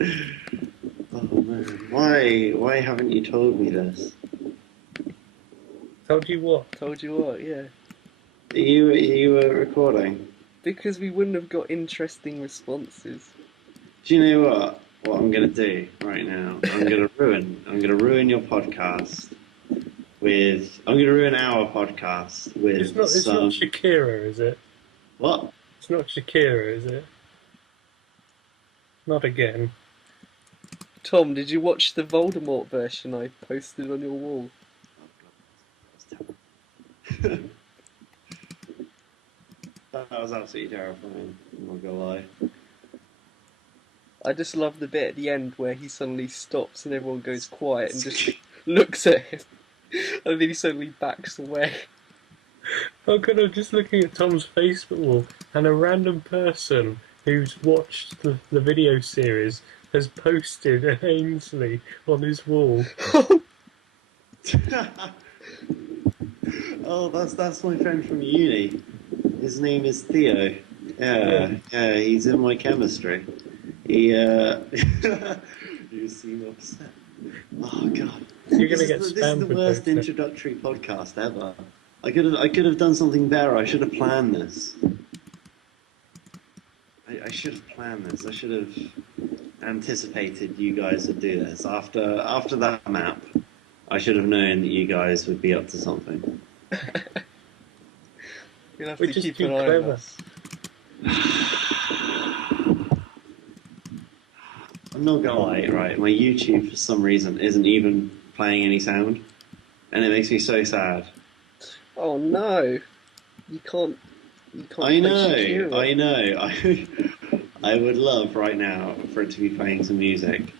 Oh man, why haven't you told me this? Told you what? Told you what, yeah. You were recording. Because we wouldn't have got interesting responses. Do you know what? What I'm gonna do right now? I'm gonna ruin your podcast with. I'm gonna ruin our podcast with It's not some. Shakira, is it? What? It's not Shakira, is it? Not again. Tom, did you watch the Voldemort version I posted on your wall? That was absolutely terrifying. I'm not gonna lie. I just love the bit at the end where he suddenly stops and everyone goes quiet and just looks at him. And then he suddenly backs away. Oh god, I'm just looking at Tom's Facebook wall, and a random person who's watched the video series has posted an Ainsley on his wall. Oh, that's my friend from uni. His name is Theo. Yeah, he's in my chemistry. He you seem upset. Oh god. You're gonna get This spammed is the with worst those, introductory podcast ever. I could have done something better. I should have planned this. I should have planned this. I should have anticipated you guys would do this. After that map, I should have known that you guys would be up to something. You'll have We're to just keep too an eye on clever. us. I'm not gonna lie, right? My YouTube, for some reason, isn't even playing any sound, and it makes me so sad. Oh no! You can't I play know, Shakira. I know. I would love right now for it to be playing some music,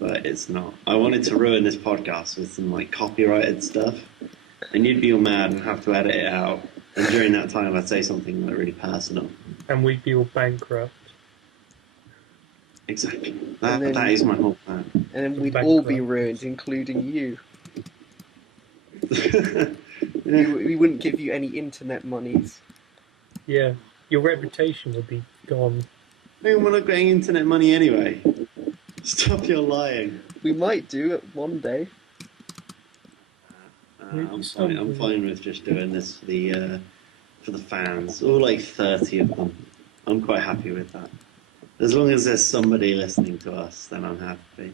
but it's not. I wanted to ruin this podcast with some like copyrighted stuff, and you'd be all mad and have to edit it out. And during that time, I'd say something like really personal. And we'd be all bankrupt. Exactly. And then- That is my whole plan. And then we'd Bankrupt. all be ruined, including you. We wouldn't give you any internet monies. Yeah, your reputation would be gone. Hey, we're not getting internet money anyway. Stop your lying. We might do it one day. I'm fine with just doing this for the fans. All like 30 of them. I'm quite happy with that. As long as there's somebody listening to us, then I'm happy.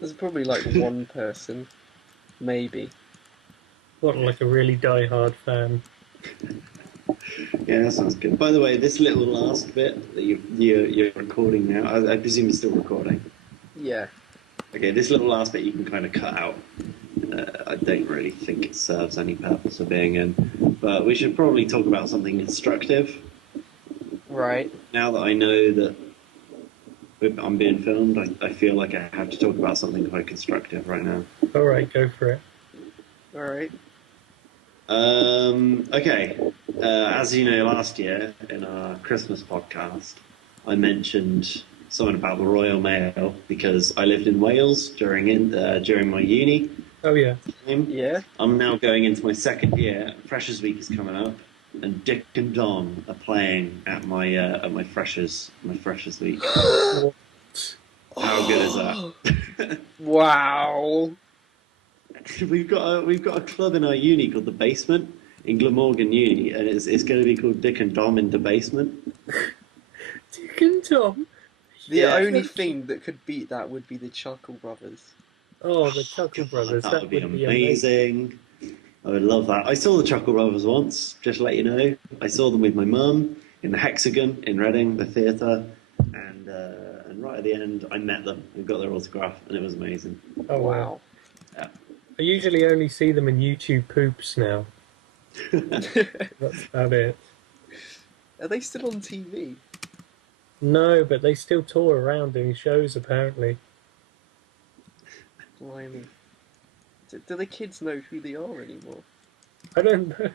There's probably like one person, maybe. What, like a really die-hard fan? Yeah, that sounds good. By the way, this little last bit that you're recording now, I presume you're still recording. Yeah. Okay, this little last bit you can kind of cut out. I don't really think it serves any purpose of being in. But we should probably talk about something constructive. Right. Now that I know that I'm being filmed, I feel like I have to talk about something quite constructive right now. Alright, go for it. Alright. Okay. As you know, last year in our Christmas podcast, I mentioned something about the Royal Mail because I lived in Wales during my uni Oh yeah. time. Yeah. I'm now going into my second year. Freshers Week is coming up, and Dick and Dom are playing at my Freshers Week. How good is that? Wow. We've got a club in our uni called the Basement in Glamorgan Uni, and it's going to be called Dick and Dom in the Basement. Dick and Tom? The Yeah. only thing that could beat that would be the Chuckle Brothers. Oh, the Chuckle Brothers. That would be amazing. I would love that. I saw the Chuckle Brothers once, just to let you know. I saw them with my mum in the Hexagon in Reading, the theatre, and right at the end, I met them and got their autograph, and it was amazing. Oh wow. Wow. Yeah. I usually only see them in YouTube poops now. That's about it. Are they still on TV? No, but they still tour around doing shows apparently. Blimey. Do the kids know who they are anymore? I don't know.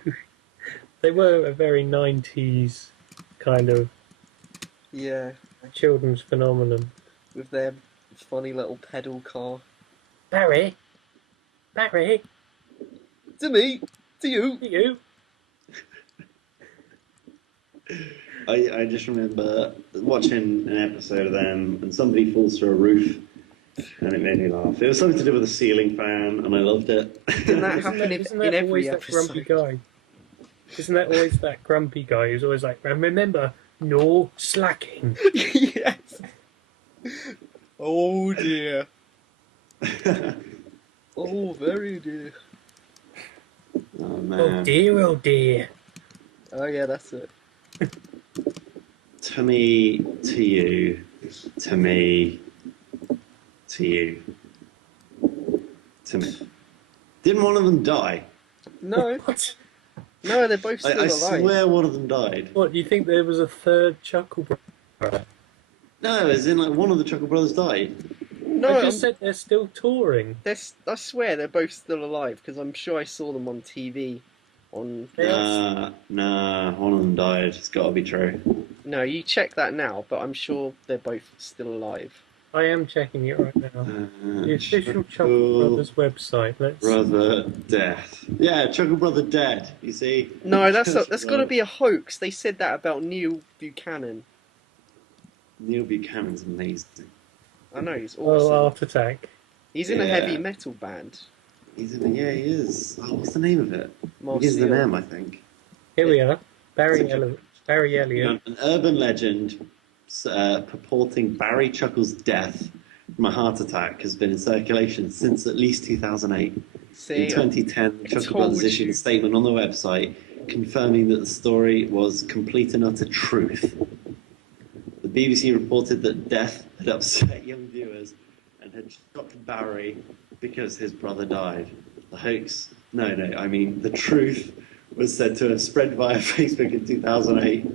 They were a very 90s kind of Yeah. children's phenomenon. With their funny little pedal car. Barry? Barry? To me! To you! You? I just remember watching an episode of them, and somebody falls through a roof, and it made me laugh. It was something to do with a ceiling fan, and I loved it. Didn't that happen Isn't in that every always that episode? grumpy guy? Isn't that always that grumpy guy who's always like, and remember, no slacking. Yes. Oh dear. Oh, very dear. Oh man. Oh dear, oh dear. Oh yeah, that's it. To me, to you, to me, to you, to me. Didn't one of them die? No, What? no, they're both still I alive. swear one of them died. What, you think there was a third Chuckle Brother? No, as in like one of the Chuckle Brothers died. No, I just said they're still touring. I swear they're both still alive because I'm sure I saw them on TV. On Nah, one of them died. It's got to be true. no, you check that now, but I'm sure they're both still alive. I am checking it right now. The official Chuckle Chuckle Brothers website. Let's. Brother death. Yeah, Chuckle Brother dead. You see? No, that's got to be a hoax. They said that about Neil Buchanan. Neil Buchanan's amazing. I know he's Oh, awesome. Art Attack. He's in a Yeah. heavy metal band. He's in. Yeah, he is. Oh, what's the name of it? Marcio. Begins with an M, I think. Here we are. Barry It's a- Elliott. Barry Elliott. An urban legend purporting Barry Chuckle's death from a heart attack has been in circulation since at least 2008. See, In 2010, the I Chuckle told Brothers issued you. a statement on the website confirming that the story was complete and utter truth. The BBC reported that death had upset young viewers and had shocked Barry because his brother died. The hoax, I mean the truth was said to have spread via Facebook in 2008.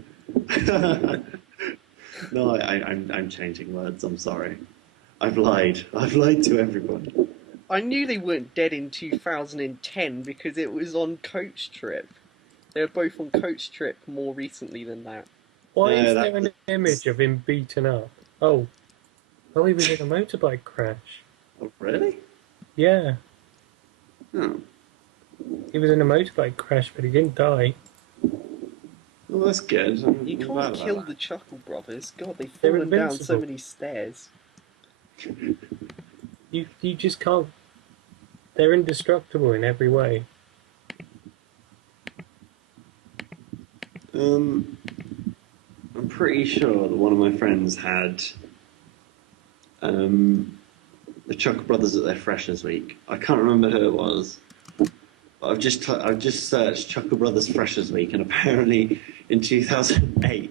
No, I'm changing words, I'm sorry. I've lied. I've lied to everyone. I knew they weren't dead in 2010 because it was on Coach Trip. They were both on Coach Trip more recently than that. Why No, is that there an was- image of him beaten up? Oh, he was in a motorbike crash. Oh, really? Yeah, Oh. he was in a motorbike crash, but he didn't die. Well, that's good. I'm You glad can't about kill that. the Chuckle Brothers. God, they've They're fallen down so invincible. many stairs. You just can't. They're indestructible in every way. I'm pretty sure that one of my friends had the Chuckle Brothers at their Freshers Week. I can't remember who it was. But I've just searched Chuckle Brothers Freshers Week, and apparently in 2008,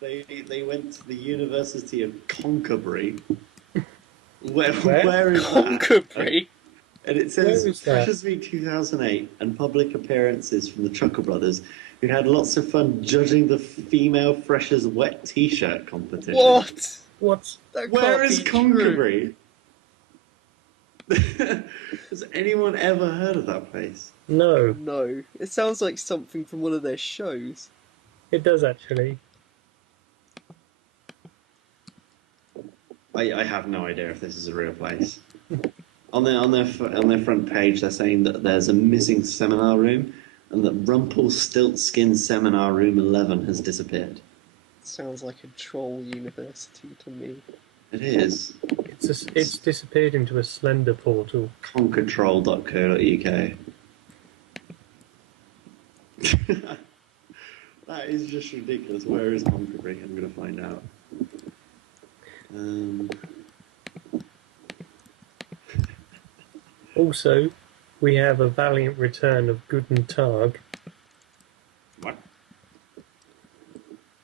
they went to the University of Konkerbury. Where is that? Konkerbury? And it Where says is that? Freshers Week 2008 and public appearances from the Chuckle Brothers, who had lots of fun judging the female freshers' wet t-shirt competition. What? What? That Where can't is be true. Konkerbury? Has anyone ever heard of that place? No, No, it sounds like something from one of their shows. it does actually. I have no idea if this is a real place. On their front page, they're saying that there's a missing seminar room, and that Rumpelstiltskin Seminar Room 11 has disappeared. Sounds like a troll university to me. It is. It's disappeared into a Slender portal. Concontrol.co.uk. That is just ridiculous. Where is Konkerbury? I'm going to find out. Also, we have a valiant return of Guten Tag. What?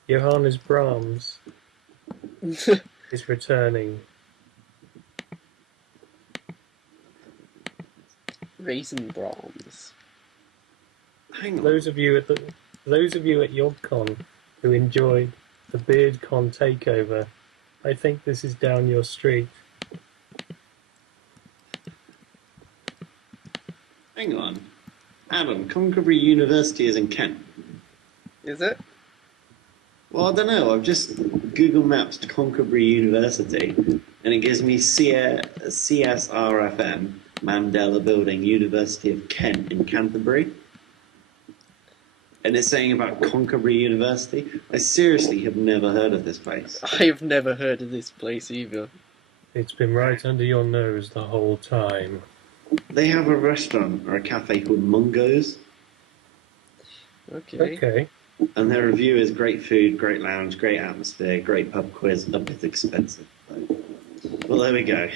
Johannes Brahms is returning. Raisin Brahms. Hang on. Those of you at Yogcon who enjoyed the BeardCon takeover, I think this is down your street. Hang on. Adam, Konkerbury University is in Kent. Is it? Well, I don't know. I've just Google Mapped Konkerbury University, and it gives me CSRFM, Mandela Building, University of Kent in Canterbury. and it's saying about Konkerbury University. I seriously have never heard of this place. I have never heard of this place either. It's been right under your nose the whole time. They have a restaurant or a cafe called Mungo's, Okay. Okay. and their review is great food, great lounge, great atmosphere, great pub quiz, a bit expensive. Well, there we go.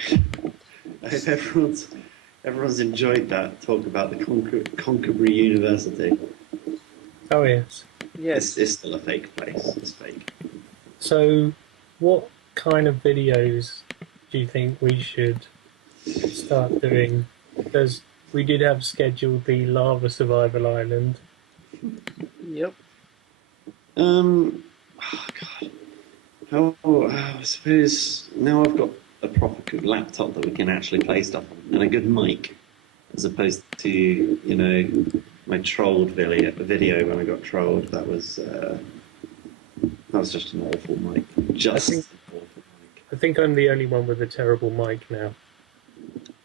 I hope everyone's enjoyed that talk about the Konkerbury University. Oh, yes. Yes. It's still a fake place. It's fake. So, what kind of videos do you think we should start doing? Because we did have scheduled the Lava Survival Island. Yep. Oh God. I suppose now I've got a proper good laptop that we can actually play stuff on, and a good mic, as opposed to my trolled video when I got trolled. That was just an awful mic. I think I'm the only one with a terrible mic now.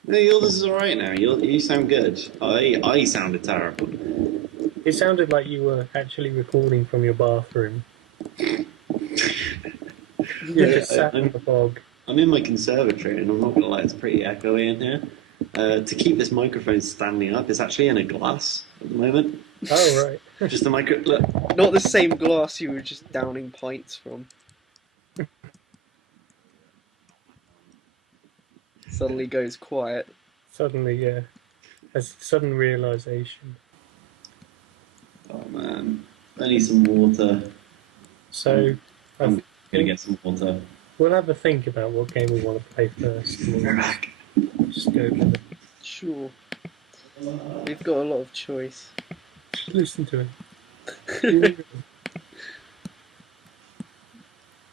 No, yours is alright now. You sound good. I sounded terrible. It sounded like you were actually recording from your bathroom. You just sat in the fog. I'm in my conservatory, and I'm not gonna lie, it's pretty echoey in here. To keep this microphone standing up, it's actually in a glass at the moment. Oh, right. Just a micro. Look. Not the same glass you were just downing pints from. Suddenly goes quiet. Suddenly, yeah. A sudden realisation. Oh man, I need some water. So, I'm gonna get some water. we'll have a think about what game we want to play first. And We're we'll back. just go with it. Sure. We've got a lot of choice. Just listen to it.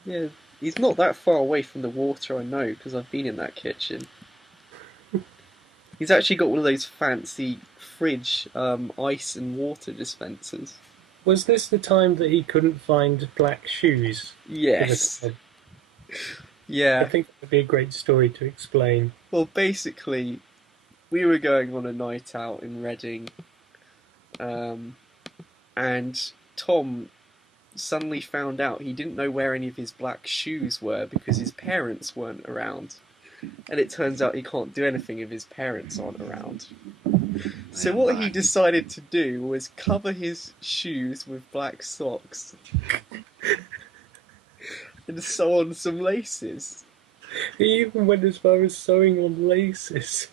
Yeah, he's not that far away from the water, I know, because I've been in that kitchen. He's actually got one of those fancy fridge ice and water dispensers. Was this the time that he couldn't find black shoes? Yes. I Yeah. think that would be a great story to explain. Well, basically, we were going on a night out in Reading, and Tom suddenly found out he didn't know where any of his black shoes were because his parents weren't around. And it turns out he can't do anything if his parents aren't around. So what he decided to do was cover his shoes with black socks and sew on some laces. He even went as far as sewing on laces.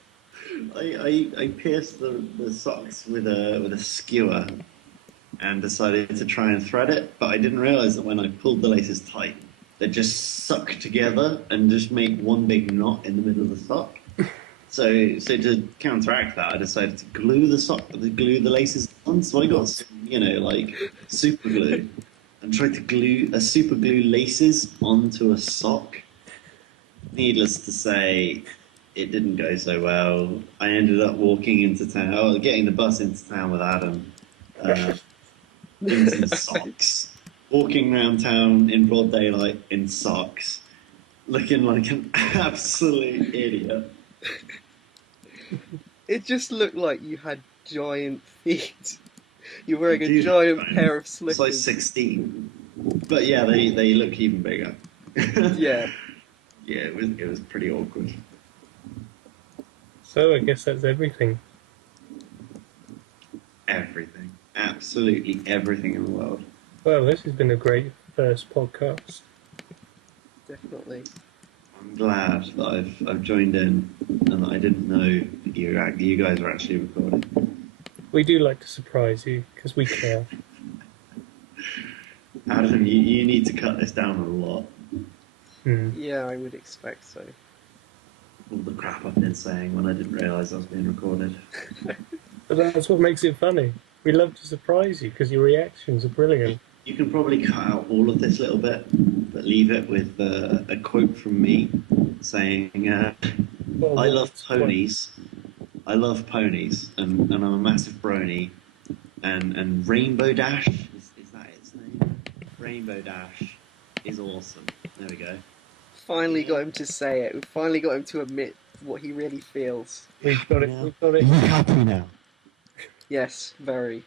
I pierced the socks with a skewer and decided to try and thread it, but I didn't realise that when I pulled the laces tight, they just suck together and just make one big knot in the middle of the sock. So to counteract that, I decided to glue the laces on. So I got super glue and tried to super glue laces onto a sock. Needless to say, it didn't go so well. I ended up getting the bus into town with Adam, in some socks, walking around town in broad daylight in socks, looking like an absolute idiot. It just looked like you had giant feet. You're wearing a giant pair of slippers. Size 16. But yeah, they look even bigger. Yeah. Yeah, it was pretty awkward. So I guess that's everything. Everything. Absolutely everything in the world. Well, this has been a great first podcast. Definitely. I'm glad that I've joined in and that I didn't know that you guys were actually recording. We do like to surprise you, because we care. Adam, you need to cut this down a lot. Yeah, I would expect so. All the crap I've been saying when I didn't realise I was being recorded. But that's what makes it funny. We love to surprise you, because your reactions are brilliant. You can probably cut out all of this little bit, but leave it with a quote from me saying, I love ponies. I love ponies, and I'm a massive brony. And Rainbow Dash, is that its name? Rainbow Dash is awesome. There we go. Finally got him to say it. We finally got him to admit what he really feels. We've got it. We've got it. Are you happy now? Yes, very.